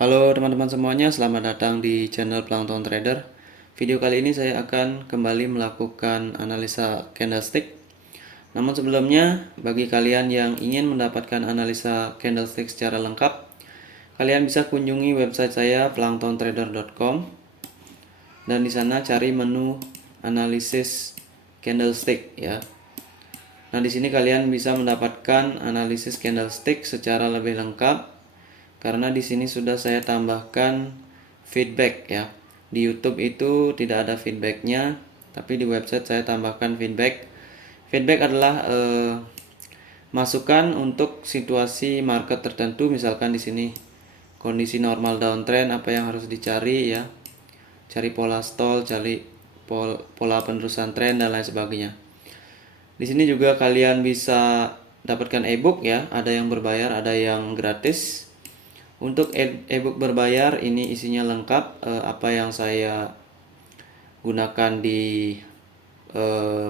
Halo teman-teman semuanya, selamat datang di channel Plankton Trader. Video kali ini saya akan kembali melakukan analisa candlestick. Namun sebelumnya, bagi kalian yang ingin mendapatkan analisa candlestick secara lengkap, kalian bisa kunjungi website saya planktontrader.com dan di sana cari menu analisis candlestick ya. Nah, di sini kalian bisa mendapatkan analisis candlestick secara lebih lengkap karena di sini sudah saya tambahkan feedback ya. Di YouTube itu tidak ada feedbacknya, tapi di website saya tambahkan feedback. Feedback adalah masukan untuk situasi market tertentu, misalkan di sini kondisi normal downtrend apa yang harus dicari ya. Cari pola stall, cari pola penerusan tren dan lain sebagainya. Di sini juga kalian bisa dapatkan ebook ya, ada yang berbayar, ada yang gratis. Untuk ebook berbayar ini isinya lengkap apa yang saya gunakan di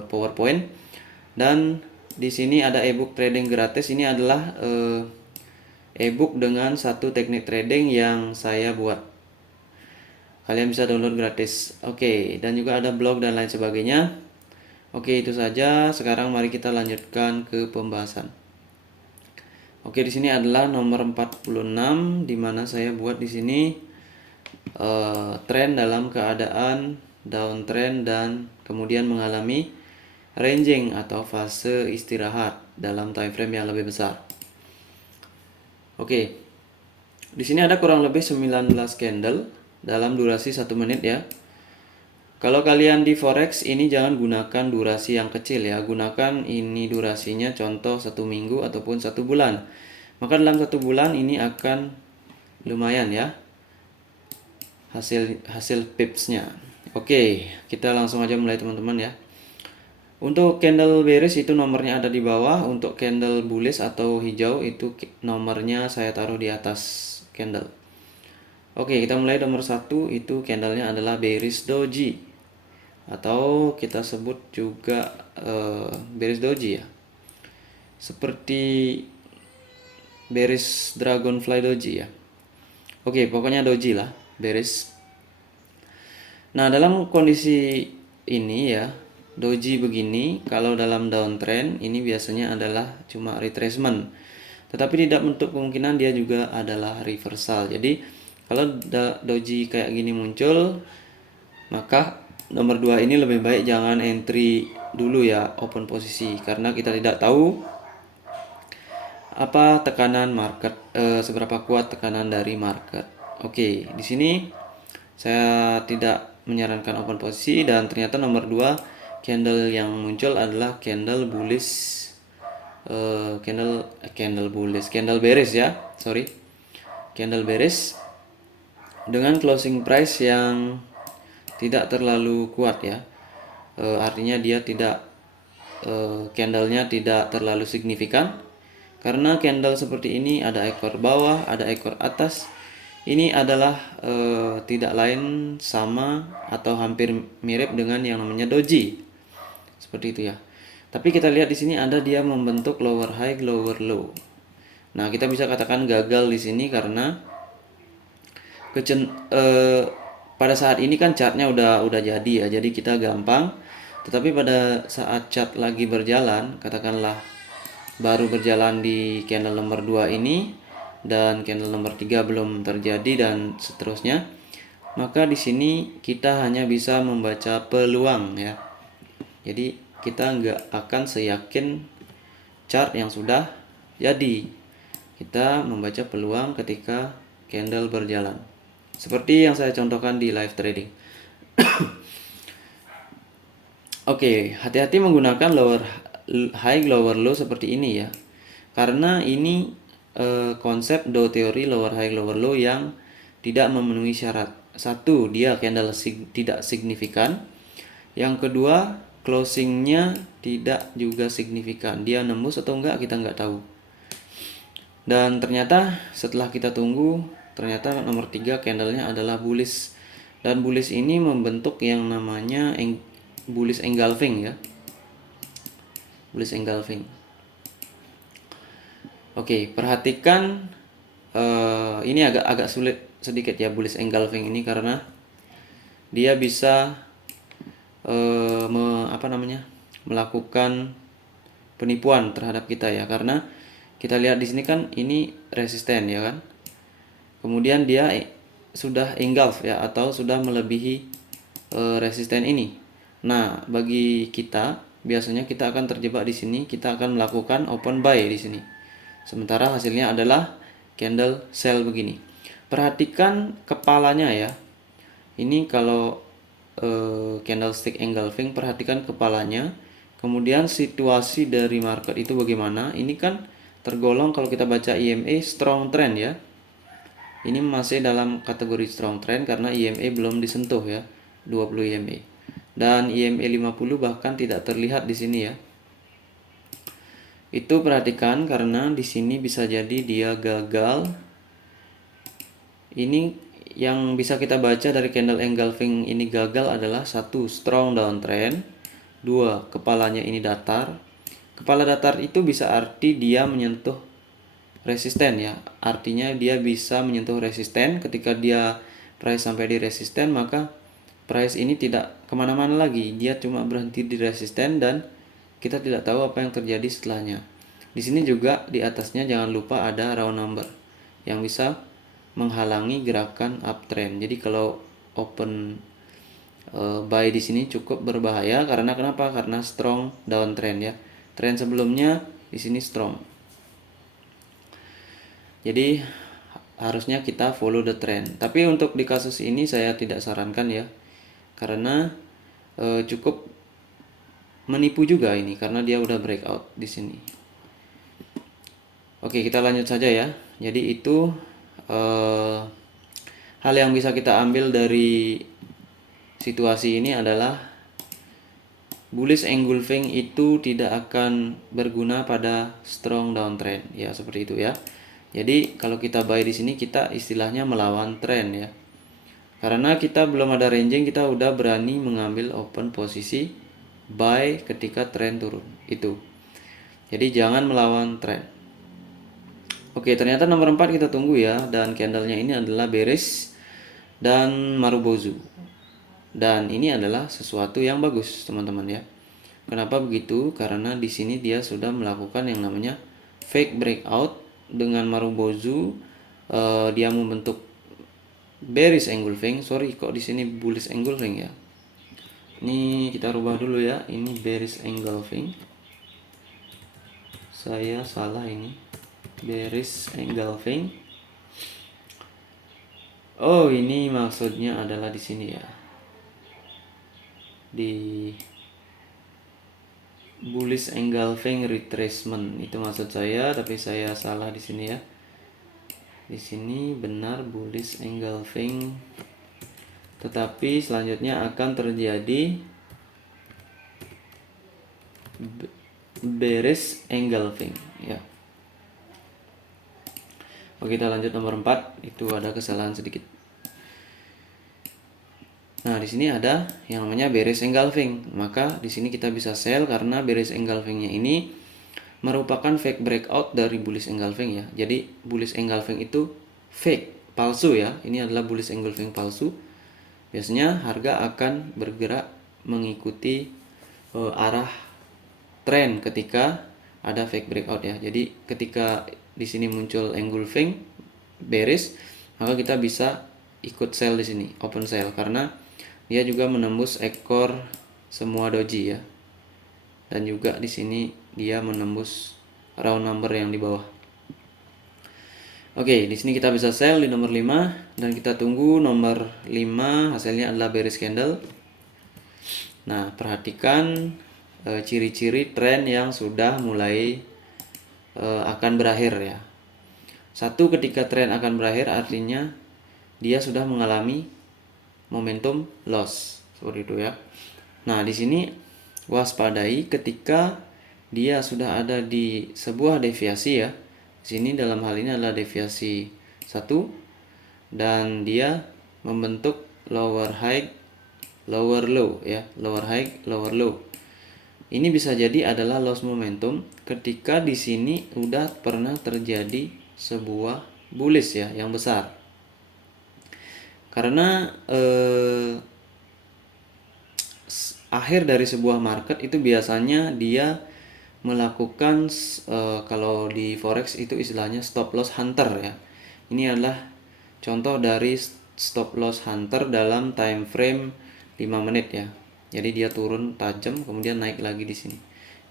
PowerPoint, dan di sini ada ebook trading gratis. Ini adalah ebook dengan satu teknik trading yang saya buat. Kalian bisa download gratis. Oke, dan juga ada blog dan lain sebagainya. Oke, itu saja. Sekarang mari kita lanjutkan ke pembahasan. Oke, di sini adalah nomor 46 di mana saya buat di sini tren dalam keadaan downtrend dan kemudian mengalami ranging atau fase istirahat dalam time frame yang lebih besar. Oke. Di sini ada kurang lebih 19 candle dalam durasi 1 menit ya. Kalau kalian di forex ini jangan gunakan durasi yang kecil ya, gunakan ini durasinya contoh 1 minggu ataupun 1 bulan. Maka dalam 1 bulan ini akan lumayan ya hasil pipsnya. Oke, kita langsung aja mulai teman-teman ya. Untuk candle bearish itu nomornya ada di bawah, untuk candle bullish atau hijau itu nomornya saya taruh di atas candle. Oke, kita mulai. Nomor 1 itu candlenya adalah bearish doji atau kita sebut juga bearish doji ya, seperti bearish dragonfly doji ya. Oke, pokoknya doji lah, bearish. Nah, dalam kondisi ini ya, doji begini, kalau dalam downtrend ini biasanya adalah cuma retracement, tetapi tidak menutup kemungkinan dia juga adalah reversal. Jadi kalau doji kayak gini muncul, maka nomor 2 ini lebih baik jangan entry dulu ya, open posisi, karena kita tidak tahu apa tekanan market, seberapa kuat tekanan dari market. Oke, di sini saya tidak menyarankan open posisi, dan ternyata nomor 2 candle yang muncul adalah candle bullish, candle bearish ya, sorry, candle bearish dengan closing price yang tidak terlalu kuat ya. Artinya dia tidak candlenya tidak terlalu signifikan, karena candle seperti ini ada ekor bawah, ada ekor atas. Ini adalah tidak lain sama atau hampir mirip dengan yang namanya doji, seperti itu ya. Tapi kita lihat di sini ada dia membentuk lower high, lower low. Nah, kita bisa katakan gagal di sini karena pada saat ini kan chartnya udah jadi ya, jadi kita gampang. Tetapi pada saat chart lagi berjalan, katakanlah baru berjalan di candle nomor 2 ini dan candle nomor 3 belum terjadi dan seterusnya, maka di sini kita hanya bisa membaca peluang ya. Jadi kita nggak akan seyakin chart yang sudah jadi. Kita membaca peluang ketika candle berjalan, seperti yang saya contohkan di live trading. Oke, hati-hati menggunakan lower high, lower low seperti ini ya, karena ini konsep do teori lower high, lower low yang tidak memenuhi syarat. Satu, dia candle tidak signifikan. Yang kedua, closingnya tidak juga signifikan. Dia nembus atau enggak kita nggak tahu. Dan ternyata setelah kita tunggu, ternyata nomor 3 candlenya adalah bullish. Dan bullish ini membentuk yang namanya bullish engulfing ya. Bullish engulfing. Oke, perhatikan ini agak sulit sedikit ya bullish engulfing ini, karena dia bisa melakukan penipuan terhadap kita ya, karena kita lihat di sini kan ini resisten ya kan, kemudian dia sudah engulf ya, atau sudah melebihi resisten ini. Nah, bagi kita biasanya kita akan terjebak di sini, kita akan melakukan open buy di sini. Sementara hasilnya adalah candle sell begini. Perhatikan kepalanya ya. Ini kalau candlestick engulfing, perhatikan kepalanya. Kemudian situasi dari market itu bagaimana? Ini kan tergolong, kalau kita baca EMA, strong trend ya. Ini masih dalam kategori strong trend karena EMA belum disentuh ya, 20 EMA. Dan EMA 50 bahkan tidak terlihat di sini ya. Itu perhatikan, karena di sini bisa jadi dia gagal. Ini yang bisa kita baca dari candle engulfing ini gagal adalah: 1, strong downtrend, 2, kepalanya ini datar. Kepala datar itu bisa arti dia menyentuh resisten ya, artinya dia bisa menyentuh resisten. Ketika dia price sampai di resisten, maka price ini tidak kemana-mana lagi, dia cuma berhenti di resisten dan kita tidak tahu apa yang terjadi setelahnya. Di sini juga di atasnya jangan lupa ada round number yang bisa menghalangi gerakan uptrend. Jadi kalau open buy di sini cukup berbahaya, karena kenapa? Karena strong downtrend ya. Trend sebelumnya di sini strong. Jadi harusnya kita follow the trend. Tapi untuk di kasus ini saya tidak sarankan ya, karena cukup menipu juga ini, karena dia udah breakout di sini. Oke, kita lanjut saja ya. Jadi itu hal yang bisa kita ambil dari situasi ini adalah bullish engulfing itu tidak akan berguna pada strong downtrend ya, seperti itu ya. Jadi kalau kita buy di sini, kita istilahnya melawan trend ya. Karena kita belum ada ranging, kita udah berani mengambil open posisi buy ketika trend turun itu. Jadi jangan melawan trend. Oke, ternyata nomor 4 kita tunggu ya, dan candlenya ini adalah bearish dan Marubozu. Dan ini adalah sesuatu yang bagus, teman-teman ya. Kenapa begitu? Karena di sini dia sudah melakukan yang namanya fake breakout dengan Marubozu. Dia membentuk bearish engulfing. Sorry, kok di sini bullish engulfing ya. Ini kita rubah dulu ya. Ini bearish engulfing. Saya salah ini. Bearish engulfing. Oh, ini maksudnya adalah di sini ya. Di bullish engulfing retracement itu maksud saya, tapi saya salah di sini ya. Di sini benar bullish engulfing, tetapi selanjutnya akan terjadi bearish engulfing ya. Oke, kita lanjut nomor 4. Itu ada kesalahan sedikit. Nah, di sini ada yang namanya bearish engulfing. Maka di sini kita bisa sell karena bearish engulfingnya ini merupakan fake breakout dari bullish engulfing ya. Jadi bullish engulfing itu fake, palsu ya. Ini adalah bullish engulfing palsu. Biasanya harga akan bergerak mengikuti arah tren ketika ada fake breakout ya. Jadi ketika di sini muncul engulfing bearish, maka kita bisa ikut sell di sini, open sell, karena dia juga menembus ekor semua doji ya. Dan juga di sini dia menembus round number yang di bawah. Oke, di sini kita bisa sell di nomor 5 dan kita tunggu nomor 5 hasilnya adalah bearish candle. Nah, perhatikan ciri-ciri tren yang sudah mulai akan berakhir ya. 1, ketika tren akan berakhir artinya dia sudah mengalami momentum loss, seperti itu ya. Nah, di sini waspadai ketika dia sudah ada di sebuah deviasi ya. Di sini dalam hal ini adalah deviasi 1 dan dia membentuk lower high, lower low ya, lower high, lower low. Ini bisa jadi adalah loss momentum ketika di sini udah pernah terjadi sebuah bullish ya, yang besar. Karena akhir dari sebuah market itu biasanya dia melakukan kalau di forex itu istilahnya stop loss hunter ya. Ini adalah contoh dari stop loss hunter dalam time frame 5 menit ya. Jadi dia turun tajam kemudian naik lagi di sini.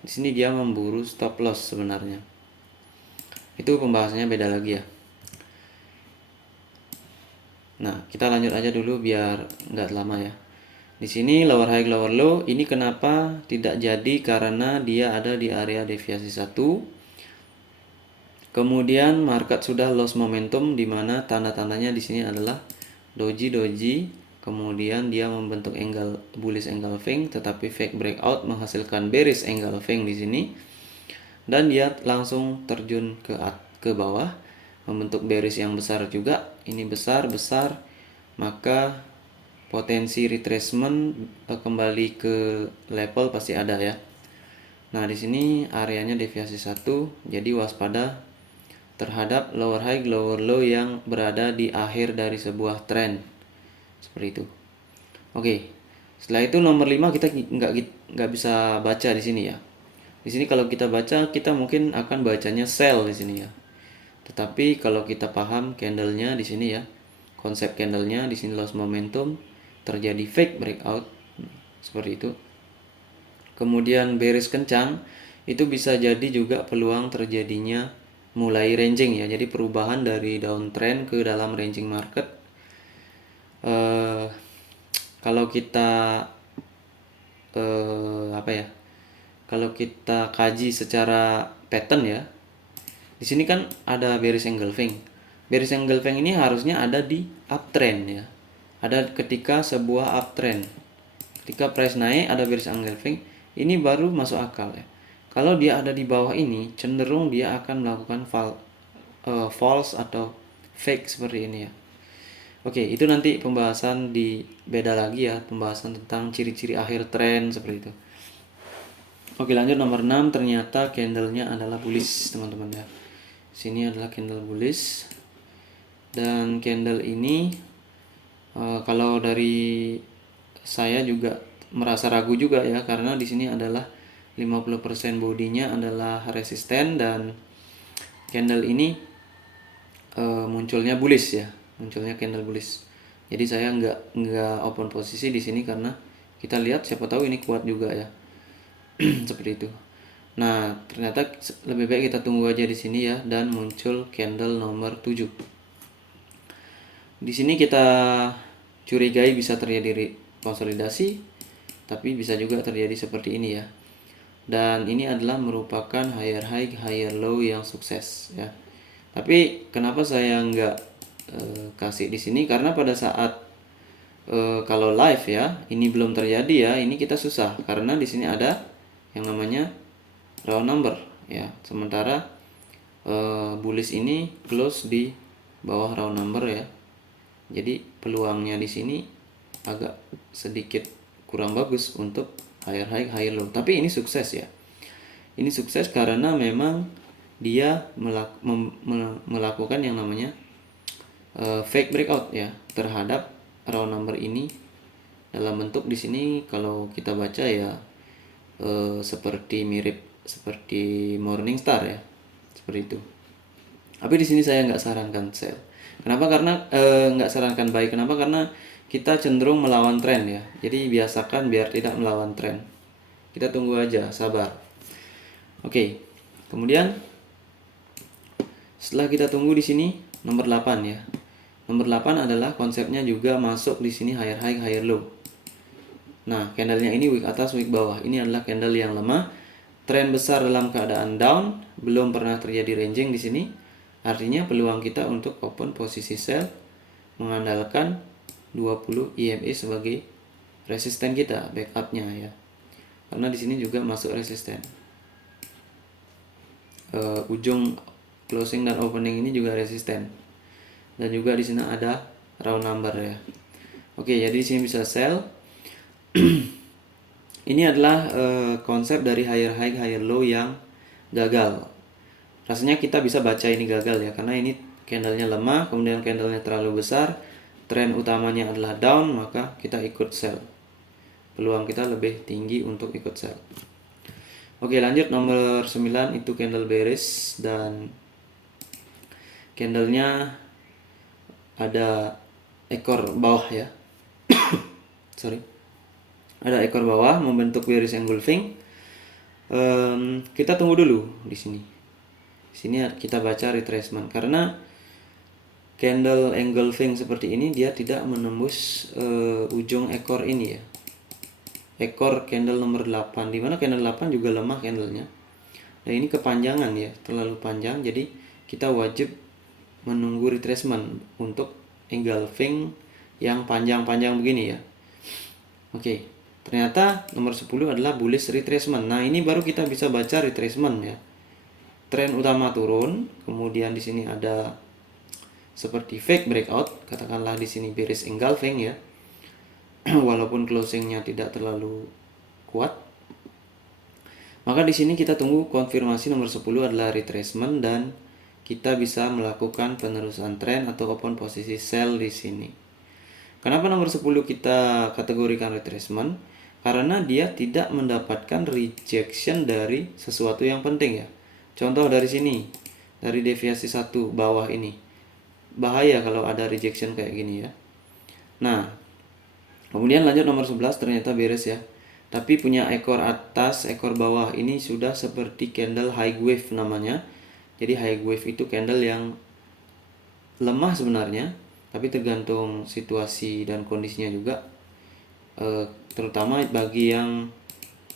Di sini dia memburu stop loss sebenarnya. Itu pembahasannya beda lagi ya. Nah, kita lanjut aja dulu biar nggak lama ya. Di sini lower high lower low, ini kenapa tidak jadi karena dia ada di area deviasi 1. Kemudian market sudah lost momentum di mana tanda-tandanya di sini adalah doji. Kemudian dia membentuk angle bullish engulfing tetapi fake breakout menghasilkan bearish engulfing di sini. Dan dia langsung terjun ke bawah membentuk bearish yang besar juga. Ini besar, maka potensi retracement kembali ke level pasti ada ya. Nah, di sini areanya deviasi 1, jadi waspada terhadap lower high, lower low yang berada di akhir dari sebuah trend. Seperti itu. Oke. Setelah itu nomor 5 kita nggak bisa baca di sini ya. Di sini kalau kita baca, kita mungkin akan bacanya sell di sini ya. Tetapi kalau kita paham candlenya di sini ya, konsep candlenya di sini loss momentum, terjadi fake breakout seperti itu. Kemudian bearish kencang, itu bisa jadi juga peluang terjadinya mulai ranging ya. Jadi perubahan dari downtrend ke dalam ranging market. Kalau kita apa ya? Kalau kita kaji secara pattern ya, di sini kan ada bearish engulfing. Bearish engulfing ini harusnya ada di uptrend ya. Ada ketika sebuah uptrend. Ketika price naik ada bearish engulfing, ini baru masuk akal ya. Kalau dia ada di bawah ini, cenderung dia akan melakukan false atau fake seperti ini ya. Oke, itu nanti pembahasan di beda lagi ya, pembahasan tentang ciri-ciri akhir tren seperti itu. Oke, lanjut nomor 6, ternyata candlenya adalah bullish teman-teman ya. Sini adalah candle bullish. Dan candle ini kalau dari saya juga merasa ragu juga ya, karena di sini adalah 50% bodinya adalah resisten dan candle ini munculnya bullish ya, munculnya candle bullish. Jadi saya nggak open posisi di sini karena kita lihat siapa tahu ini kuat juga ya. Seperti itu. Nah, ternyata lebih baik kita tunggu aja di sini ya, dan muncul candle nomor 7. Di sini kita curigai bisa terjadi konsolidasi, tapi bisa juga terjadi seperti ini ya. Dan ini adalah merupakan higher high, higher low yang sukses ya. Tapi kenapa saya nggak kasih di sini? Karena pada saat kalau live ya, ini belum terjadi ya, ini kita susah karena di sini ada yang namanya round number ya. Sementara bullish ini close di bawah round number ya. Jadi peluangnya di sini agak sedikit kurang bagus untuk higher high, higher low. Tapi ini sukses ya. Ini sukses karena memang dia melakukan yang namanya fake breakout ya terhadap round number ini, dalam bentuk di sini kalau kita baca ya seperti mirip seperti Morningstar ya, seperti itu. Tapi di sini saya nggak sarankan sell. Kenapa? Karena nggak sarankan buy. Kenapa? Karena kita cenderung melawan tren ya. Jadi biasakan biar tidak melawan tren. Kita tunggu aja, sabar. Oke. Kemudian setelah kita tunggu di sini nomor 8 ya. Nomor 8 adalah konsepnya juga masuk di sini higher high, higher low. Nah, candlenya ini wick atas, wick bawah. Ini adalah candle yang lemah. Tren besar dalam keadaan down, belum pernah terjadi ranging di sini. Artinya peluang kita untuk open posisi sell mengandalkan 20 EMA sebagai resisten kita, backupnya ya. Karena di sini juga masuk resisten. Ujung closing dan opening ini juga resisten. Dan juga di sini ada round number ya. Oke, jadi di sini bisa sell. Ini adalah konsep dari higher high, higher low yang gagal. Rasanya kita bisa baca ini gagal ya, karena ini candlenya lemah, kemudian candlenya terlalu besar, tren utamanya adalah down, maka kita ikut sell. Peluang kita lebih tinggi untuk ikut sell. Oke, lanjut nomor 9 itu candle bearish dan candlenya ada ekor bawah ya. Sorry. Ada ekor bawah membentuk bearish engulfing. Kita tunggu dulu di sini. Di sini kita baca retracement karena candle engulfing seperti ini dia tidak menembus ujung ekor ini ya. Ekor candle nomor 8, dimana candle 8 juga lemah candlenya. Nah ini kepanjangan ya, terlalu panjang, jadi kita wajib menunggu retracement untuk engulfing yang panjang-panjang begini ya. Oke, ternyata nomor 10 adalah bullish retracement. Nah ini baru kita bisa baca retracement ya. Tren utama turun, kemudian di sini ada seperti fake breakout, katakanlah di sini bearish engulfing ya. Walaupun closingnya tidak terlalu kuat, maka di sini kita tunggu konfirmasi nomor 10 adalah retracement dan kita bisa melakukan penerusan tren ataupun posisi sell di sini. Kenapa nomor 10 kita kategorikan retracement? Karena dia tidak mendapatkan rejection dari sesuatu yang penting ya. Contoh dari sini, dari deviasi 1 bawah ini. Bahaya kalau ada rejection kayak gini ya. Nah, kemudian lanjut nomor 11 ternyata beres ya. Tapi punya ekor atas, ekor bawah ini sudah seperti candle high wave namanya. Jadi high wave itu candle yang lemah sebenarnya, tapi tergantung situasi dan kondisinya juga. Terutama bagi yang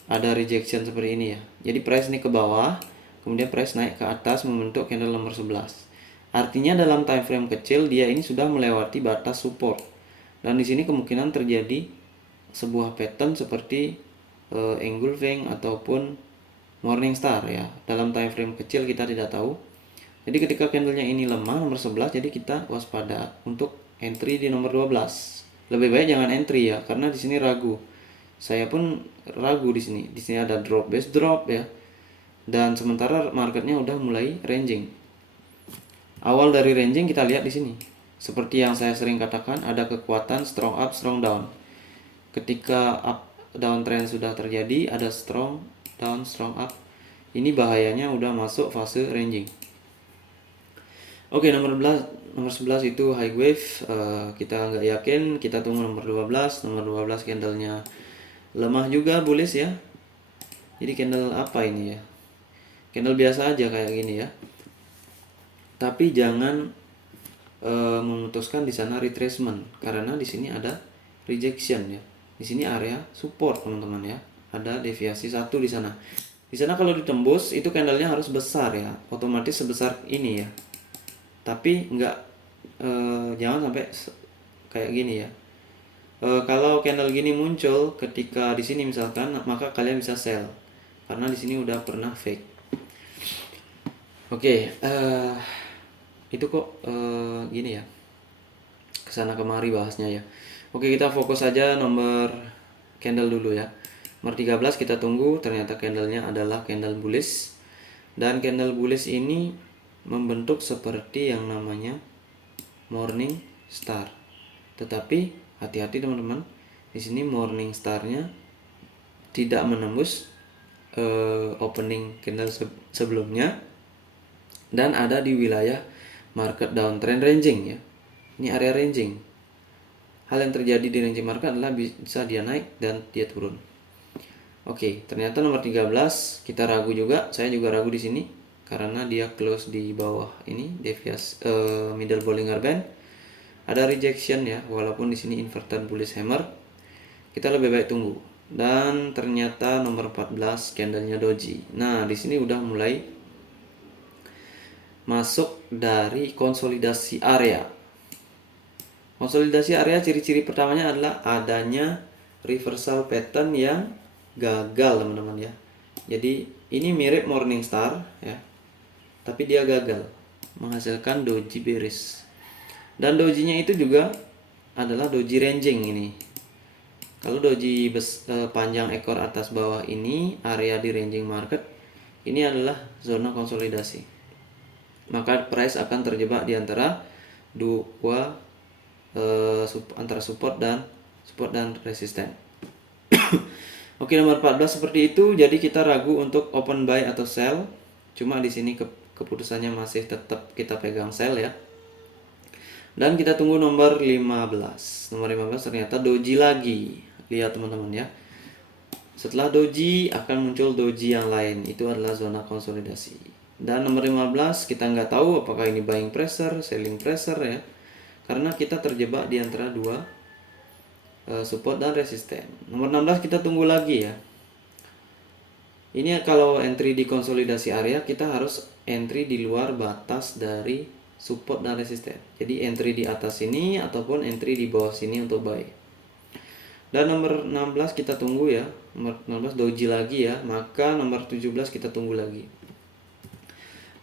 ada rejection seperti ini ya. Jadi price ini ke bawah, kemudian price naik ke atas membentuk candle nomor 11. Artinya dalam time frame kecil dia ini sudah melewati batas support. Dan di sini kemungkinan terjadi sebuah pattern seperti engulfing ataupun morning star ya. Dalam time frame kecil kita tidak tahu. Jadi ketika candlenya ini lemah nomor 11, jadi kita waspada untuk entry di nomor 12. Lebih baik jangan entry ya, karena di sini ragu. Saya pun ragu di sini. Di sini ada drop base drop ya. Dan sementara marketnya udah mulai ranging. Awal dari ranging kita lihat di sini. Seperti yang saya sering katakan, ada kekuatan strong up, strong down. Ketika up downtrend sudah terjadi, ada strong down, strong up. Ini bahayanya udah masuk fase ranging. Oke, nomor 11 itu high wave. Kita nggak yakin, kita tunggu nomor 12. Nomor 12 candlenya lemah juga, bullish ya. Jadi candle apa ini ya? Candle biasa aja kayak gini ya. Tapi jangan memutuskan di sana retracement karena di sini ada rejection ya. Di sini area support teman-teman ya. Ada deviasi 1 di sana. Di sana kalau ditembus itu candlenya harus besar ya, otomatis sebesar ini ya. Tapi jangan sampai kayak gini ya. Kalau candle gini muncul ketika di sini misalkan, maka kalian bisa sell karena di sini udah pernah fake. Oke, itu kok gini ya, kesana kemari bahasnya ya. Oke, kita fokus aja nomor candle dulu ya. Nomor 13 kita tunggu, ternyata candlenya adalah candle bullish. Dan candle bullish ini membentuk seperti yang namanya morning star. Tetapi hati-hati teman-teman, di sini morning starnya tidak menembus opening candle sebelumnya dan ada di wilayah market downtrend ranging ya. Ini area ranging. Hal yang terjadi di ranging market adalah bisa dia naik dan dia turun. Oke, ternyata nomor 13 kita ragu juga. Saya juga ragu di sini karena dia close di bawah ini deviasi middle Bollinger Band. Ada rejection ya, walaupun di sini inverted bullish hammer. Kita lebih baik tunggu. Dan ternyata nomor 14 candlenya doji. Nah, di sini udah mulai masuk dari konsolidasi area. Konsolidasi area ciri-ciri pertamanya adalah adanya reversal pattern yang gagal teman-teman ya. Jadi ini mirip Morningstar ya, tapi dia gagal menghasilkan doji bearish. Dan dojinya itu juga adalah doji ranging ini. Kalau doji panjang ekor atas bawah ini area di ranging market, ini adalah zona konsolidasi. maka price akan terjebak di antara dua antara support dan resisten. Oke, nomor 14 seperti itu. Jadi kita ragu untuk open buy atau sell. Cuma di sini keputusannya masih tetap kita pegang sell ya. Dan kita tunggu nomor 15. Nomor 15 ternyata doji lagi. Lihat teman-teman ya. Setelah doji akan muncul doji yang lain. Itu adalah zona konsolidasi. Dan nomor 15 kita nggak tahu apakah ini buying pressure, selling pressure ya. Karena kita terjebak di antara dua support dan resisten. Nomor 16 kita tunggu lagi ya. Ini kalau entry di konsolidasi area, kita harus entry di luar batas dari support dan resisten. Jadi entry di atas sini ataupun entry di bawah sini untuk buy. Dan nomor 16 kita tunggu ya. Nomor 16 doji lagi ya. Maka nomor 17 kita tunggu lagi.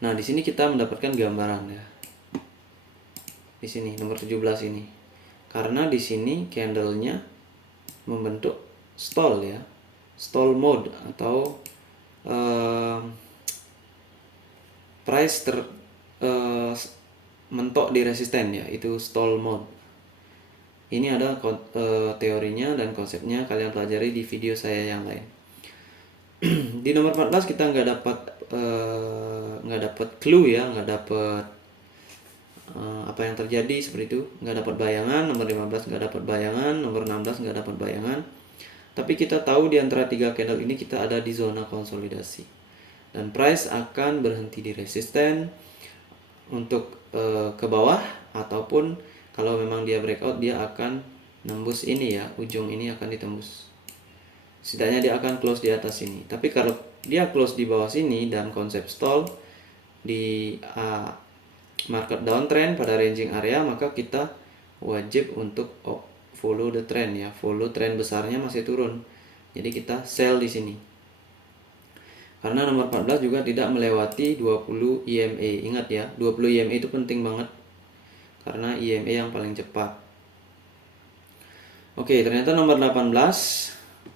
Nah, di sini kita mendapatkan gambaran ya. Di sini nomor 17 ini. Karena di sini candlenya membentuk stall ya, stall mode atau price mentok di resisten ya, itu stall mode. Ini ada teorinya dan konsepnya, kalian pelajari di video saya yang lain. Di nomor 14 kita nggak dapat clue ya, nggak dapat apa yang terjadi seperti itu, nggak dapat bayangan. Nomor 15 nggak dapat bayangan, nomor 16 nggak dapat bayangan. Tapi kita tahu di antara 3 candle ini kita ada di zona konsolidasi dan price akan berhenti di resisten untuk ke bawah, ataupun kalau memang dia breakout dia akan nembus ini ya, ujung ini akan ditembus. Setidaknya dia akan close di atas sini. Tapi kalau dia close di bawah sini dan konsep stall di market downtrend pada ranging area, maka kita wajib untuk follow the trend ya, follow trend besarnya masih turun. Jadi kita sell di sini. Karena nomor 14 juga tidak melewati 20 EMA. Ingat ya, 20 EMA itu penting banget karena EMA yang paling cepat. Oke, ternyata nomor 18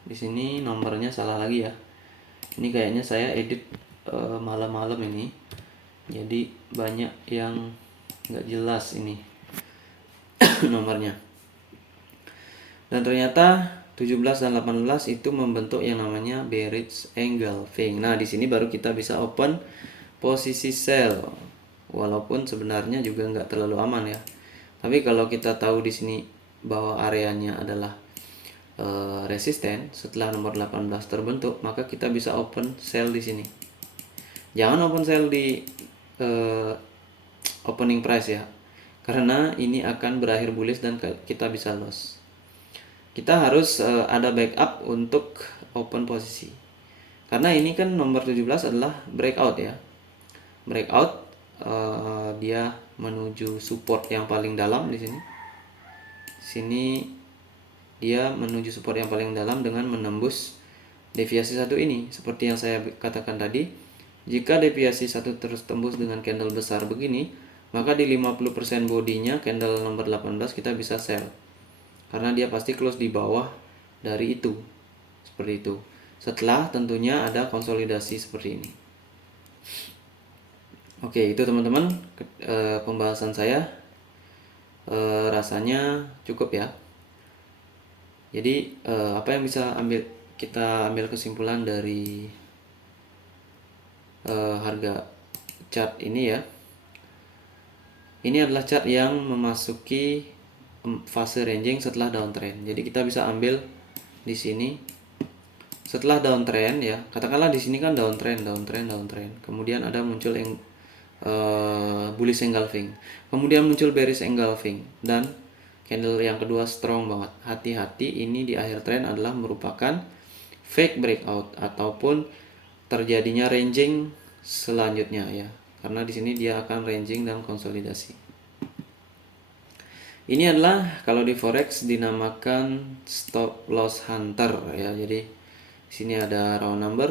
di sini nomornya salah lagi ya. Ini kayaknya saya edit malam-malam ini. Jadi banyak yang nggak jelas ini nomornya. Dan ternyata 17 dan 18 itu membentuk yang namanya bearish engulfing. Nah, di sini baru kita bisa open posisi sell. Walaupun sebenarnya juga nggak terlalu aman ya. Tapi kalau kita tahu di sini bahwa areanya adalah resisten setelah nomor 18 terbentuk, maka kita bisa open sell di sini. Jangan open sell di opening price ya, karena ini akan berakhir bullish dan kita bisa loss. Kita harus ada backup untuk open posisi, karena ini kan nomor 17 adalah breakout ya. Breakout dia menuju support yang paling dalam di sini. Sini dia menuju support yang paling dalam dengan menembus deviasi 1 ini. Seperti yang saya katakan tadi, jika deviasi 1 terus tembus dengan candle besar begini, maka di 50% bodinya candle nomor 18 kita bisa sell. Karena dia pasti close di bawah dari itu. Seperti itu. Setelah tentunya ada konsolidasi seperti ini. Oke, itu teman-teman pembahasan saya. Rasanya cukup ya. Jadi apa yang bisa kita ambil kesimpulan dari harga chart ini ya. Ini adalah chart yang memasuki fase ranging setelah downtrend. Jadi kita bisa ambil di sini setelah downtrend ya. Katakanlah di sini kan downtrend. Kemudian ada muncul yang bullish engulfing. Kemudian muncul bearish engulfing dan candle yang kedua strong banget. Hati-hati, ini di akhir trend adalah merupakan fake breakout ataupun terjadinya ranging selanjutnya ya, karena di sini dia akan ranging dan konsolidasi. Ini adalah kalau di forex dinamakan stop loss hunter ya. Jadi di sini ada round number.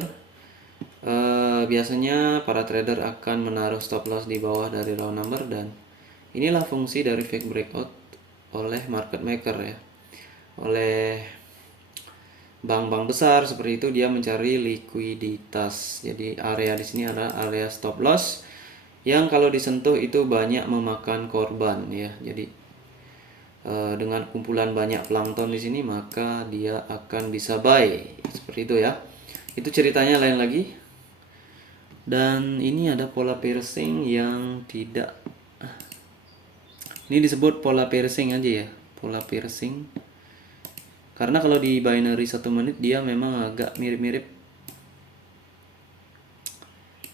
Biasanya para trader akan menaruh stop loss di bawah dari round number, dan inilah fungsi dari fake breakout oleh market maker ya, oleh bank-bank besar seperti itu. Dia mencari likuiditas. Jadi area di sini adalah area stop loss yang kalau disentuh itu banyak memakan korban ya. Jadi dengan kumpulan banyak plankton di sini maka dia akan bisa buy seperti itu ya. Itu ceritanya lain lagi. Dan ini ada pola piercing yang tidak, ini disebut pola piercing aja ya, pola piercing. Karena kalau di binary 1 menit dia memang agak mirip-mirip,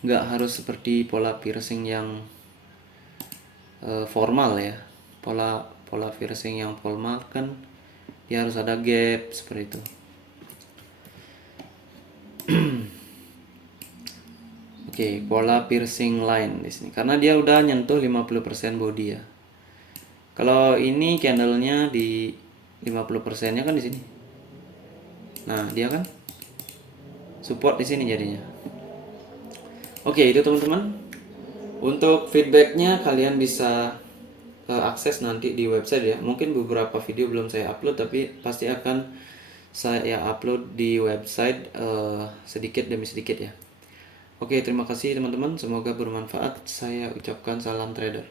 nggak harus seperti pola piercing yang formal ya. Pola piercing yang formal kan dia harus ada gap seperti itu. Oke, pola piercing line di sini karena dia udah nyentuh 50% body ya. Kalau ini candlenya di 50%-nya kan di sini. Nah, dia kan support di sini jadinya. Oke, itu teman-teman. Untuk feedbacknya kalian bisa akses nanti di website ya. Mungkin beberapa video belum saya upload tapi pasti akan saya upload di website sedikit demi sedikit ya. Oke, terima kasih teman-teman. Semoga bermanfaat. Saya ucapkan salam trader.